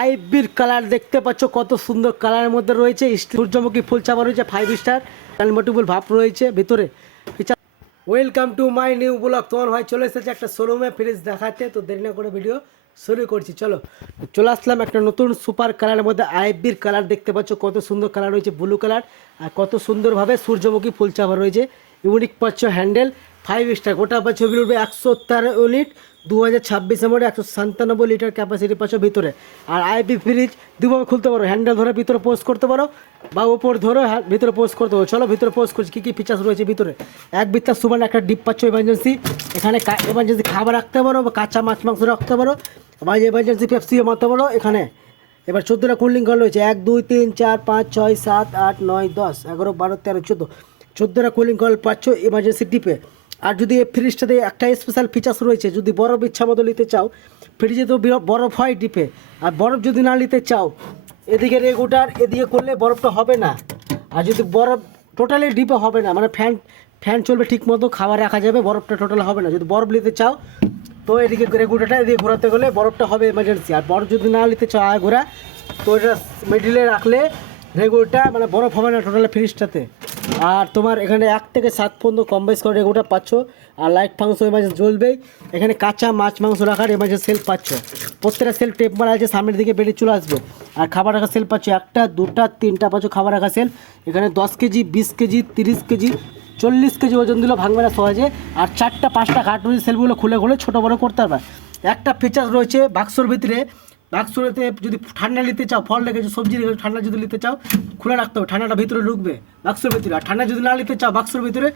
আইবির colour দেখতে পাচ্ছ, কত সুন্দর কালারের মধ্যে রয়েছে। সূর্যমুখী ফুল চাপা রয়েছে, 5 স্টার কনভার্টেবল ভাব রয়েছে ভিতরে। Welcome to my new blog. তোমার ভাই চলে এসেছে একটা শোরুমে ফ্রিজ দেখাতে, তো দেরি না করে ভিডিও শুরু করছি। চলে আসলাম একটা নতুন সুপার কালারের মধ্যে। আইবির কালার দেখতে পাচ্ছ, কত সুন্দর কালার রয়েছে, ব্লু কালার, আর কত সুন্দরভাবে সূর্যমুখী ফুল চাপা রয়েছে। ইউনিক পাচ্ছ হ্যান্ডেল, 5 স্টার গোটা পাচ্ছ, ছবি উঠবে 113 ইউনিট, 2026 মডেল, 197 লিটার ক্যাপাসিটি পাচ্ছ ভিতরে। আর আইবি ফ্রিজ দুভাবে খুলতে পারো, হ্যান্ডেল ধরে ভিতরে পোস্ট করতে পারো বা উপর ধরে ভিতরে পোস্ট করতে পারো। চলো ভিতরে পোস্ট করছি, কী কী ফিচার্স রয়েছে ভিতরে। এক বিত্তার সুবান একটা ডিপ পাচ্ছ এমার্জেন্সি, এখানে এমার্জেন্সি খাবার রাখতে পারো বা কাঁচা মাছ মাংস রাখতে পারো বা এমার্জেন্সি পেপসিও মারতে পারো এখানে। এবার 14টা কুলিং কল রয়েছে, 1 2 3 4 5 6 7 8 9 10 11 12 13 14, 14টা কুলিং কল পাচ্ছ এমার্জেন্সি ডিপে। আর যদি এই ফ্রিজটাতে একটা স্পেশাল ফিচার্স রয়েছে, যদি বরফ ইচ্ছা মতো নিতে চাও, ফ্রিজে তো বরফ হয় ডিপে, আর বরফ যদি না নিতে চাও, এদিকে রেগুলার এদিকে করলে বরফটা হবে না। আর যদি বরফ টোটালি ডিপে হবে না, মানে ফ্যান চলবে ঠিক মতো, খাবার রাখা যাবে, বরফটা টোটাল হবে না। যদি বরফ নিতে চাও তো এদিকে রেগুলেটারটা এদিকে ঘোরাতে গেলে বরফটা হবে এমার্জেন্সি। আর বরফ যদি না নিতে চাও ঘোরা, তো এটা মিডিলে রাখলে রেগুলেটার মানে বরফ হবে না টোটাল ফ্রিজটাতে। আর তোমার এখানে 1 থেকে 7 পর্যন্ত কম বেশ করে রেগুলেটার পাচ্ছ। আর লাইট ফাংশন এমার্জেন্সি জ্বলবেই। এখানে কাঁচা মাছ মাংস রাখার এমার্জেন্সি সেলফ পাচ্ছ, প্রত্যেকটা সেলফ টেপ মারা আছে, সামনের দিকে বেরিয়ে চলে আসবে। আর খাবার রাখার সেলফ পাচ্ছ 1টা 2টা 3টা পাচ্ছ খাবার রাখার সেলফ। এখানে 10 কেজি 20 কেজি 30 কেজি 40 কেজি ওজন দিলেও ভাঙবে না সহজে। আর 4টা 5টা কার্টুনের সেলফগুলো খুলে খুলে ছোটো বড়ো করতে পারবে। একটা ফিচার্স রয়েছে বাক্সর ভিতরে, বাক্সতে যদি ঠান্ডা নিতে চাও, ফল রেখেছো, সবজি রেখেছো, ঠান্ডা যদি নিতে চাও খুলে রাখতে হবে, ঠান্ডাটা ভিতরে ঢুকবে বাক্সর ভিতরে। আর ঠান্ডা যদি না নিতে চাও বাক্সর ভিতরে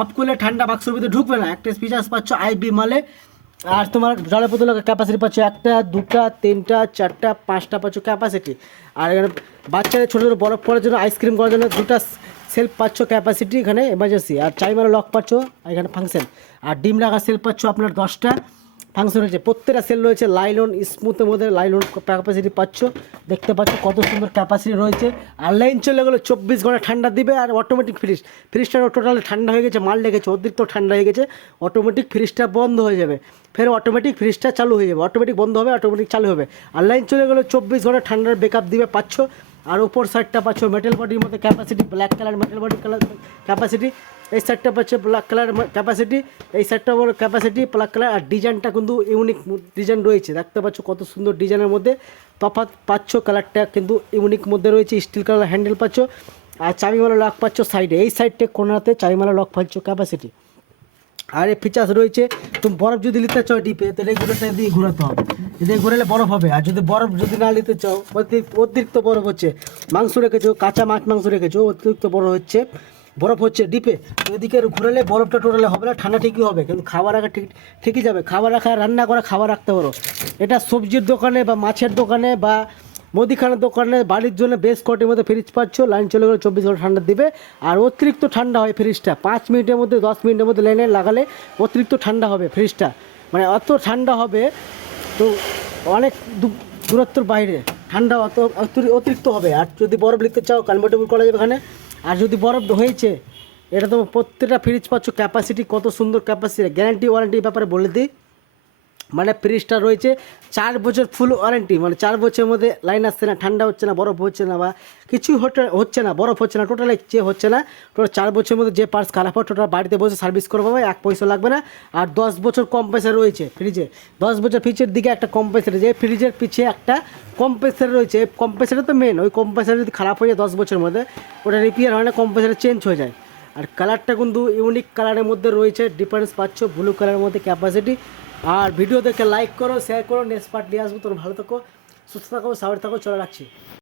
অফ করলে ঠান্ডা বাক্সর ভিতরে ঢুকবে না। একটা ফিচার্স পাচ্ছ আইবি মালে। আর তোমার জলের বোতলের ক্যাপাসিটি পাচ্ছ 1টা 2টা 3টা 4টা 5টা পাচ্ছ ক্যাপাসিটি। আর এখানে বাচ্চাদের ছোটো ছোটো বরফ পড়ার জন্য, আইসক্রিম করার জন্য 2টা সেলফ পাচ্ছ ক্যাপাসিটি এখানে এমার্জেন্সি। আর চাইমারা লক পাচ্ছ এখানে ফাংশন। আর ডিম রাখার সেলফ পাচ্ছ আপনার 10টা ফাংশন রয়েছে, প্রত্যেকটা সেল রয়েছে লাইলন স্মুথের মধ্যে, লাইলন ক্যাপাসিটি পাচ্ছ দেখতে পাচ্ছ, কত সুন্দর ক্যাপাসিটি রয়েছে। আর লাইন চলে গেলো 24 ঘন্টা ঠান্ডা দিবে। আর অটোমেটিক ফ্রিজটা টোটালি ঠান্ডা হয়ে গেছে, মাল লেগেছে, অতিরিক্ত ঠান্ডা হয়ে গেছে, অটোমেটিক ফ্রিজটা বন্ধ হয়ে যাবে, ফের অটোমেটিক ফ্রিজটা চালু হয়ে যাবে, অটোমেটিক বন্ধ হবে, অটোমেটিক চালু হবে। আর লাইন চলে গেলো 24 ঘন্টা ঠান্ডার ব্যাকআপ দিবে পাচ্ছ। আর উপর সাইডটা পাচ্ছ মেটাল বডির মধ্যে capacity, black colour metal body colour capacity. এই সাইডটা পাচ্ছে ব্ল্যাক কালার ক্যাপাসিটি, এই সাইডটা বড় ক্যাপাসিটি ব্ল্যাক কালার। আর ডিজাইনটা কিন্তু ইউনিক ডিজাইন রয়েছে, দেখতে পাচ্ছ কত সুন্দর ডিজাইনের মধ্যে তফাৎ পাচ্ছ। কালারটা কিন্তু ইউনিক মধ্যে রয়েছে, স্টিল কালার হ্যান্ডেল পাচ্ছ। আর চাবিমালা লক পাচ্ছ সাইডে, এই সাইডটা কোনাতে চাবিমালা লক পাচ্ছ ক্যাপাসিটি। আর এই ফিচার্স রয়েছে, তুমি বরফ যদি নিতে চাও ডিপে, তো রেগুলেটার দিয়ে ঘোরাতে হবে, এদিকে ঘোরালে বরফ হবে। আর যদি বরফ যদি না নিতে চাও, অতিরিক্ত বরফ হচ্ছে, মাংস রেখেছো, কাঁচা মাছ মাংস রেখেছো, অতিরিক্ত বরফ হচ্ছে ডিপে, তো এদিকে ঘোরালে বরফটা টোটালে হবে না, ঠান্ডা ঠিকই হবে, কিন্তু খাবার রাখা ঠিকই যাবে। খাবার রাখা, রান্না করা খাবার রাখতে পারো। এটা সবজির দোকানে বা মাছের দোকানে বা মুদিখানার দোকানে, বাড়ির জন্য বেশ কটির মধ্যে ফ্রিজ পাচ্ছ। লাইন চলে গেলে 24 ঘন্টা ঠান্ডা দিবে। আর অতিরিক্ত ঠান্ডা হয় ফ্রিজটা, 5 মিনিটের মধ্যে 10 মিনিটের মধ্যে লাইনে লাগালে অতিরিক্ত ঠান্ডা হবে ফ্রিজটা, মানে অত ঠান্ডা হবে, তো অনেক দূরত্বর বাইরে ঠান্ডা অতিরিক্ত হবে। আর যদি বরফ নিতে চাও কনভার্টেবল করা যাবে এখানে। আর যদি বরফ হয়েছে, এটা তো প্রত্যেকটা ফ্রিজ পাচ্ছ ক্যাপাসিটি, কত সুন্দর ক্যাপাসিটি। গ্যারান্টি ওয়ারেন্টির ব্যাপারে বলে দিই, মানে ফ্রিজটা রয়েছে 4 বছর ফুল ওয়ারেন্টি, মানে 4 বছরের মধ্যে লাইন আসছে না, ঠান্ডা হচ্ছে না, বরফ হচ্ছে না, বা কিছুই হচ্ছে না, বরফ হচ্ছে না, টোটালি হচ্ছে না। টোটাল 4 বছরের মধ্যে যে পার্টস খারাপ হয় টোটাল বাড়িতে বসে সার্ভিস করে পাবে, 1 পয়সা লাগবে না। আর 10 বছর কম্প্রেসার রয়েছে ফ্রিজে, 10 বছর ফ্রিজের দিকে একটা কম্প্রেসার, যে ফ্রিজের পিছিয়ে একটা কম্প্রেসার রয়েছে, কম্প্রেসারটা তো মেন, ওই কম্প্রেসার যদি খারাপ হয়ে যায় 10 বছরের মধ্যে, ওটা রিপেয়ার হয় না, কম্প্রেসার চেঞ্জ হয়ে যায়। আর কালারটা কিন্তু ইউনিক কালারের মধ্যে রয়েছে, ডিফারেন্স পাচ্ছ ব্লু কালারের মধ্যে ক্যাপাসিটি। আর ভিডিও দেখে লাইক করো, শেয়ার করো, নেক্সট পার্ট নিয়ে আসবো। তোর ভালো থাকো, সুস্থ থাকো, সাবধানে থাকো, চলে রাখছি।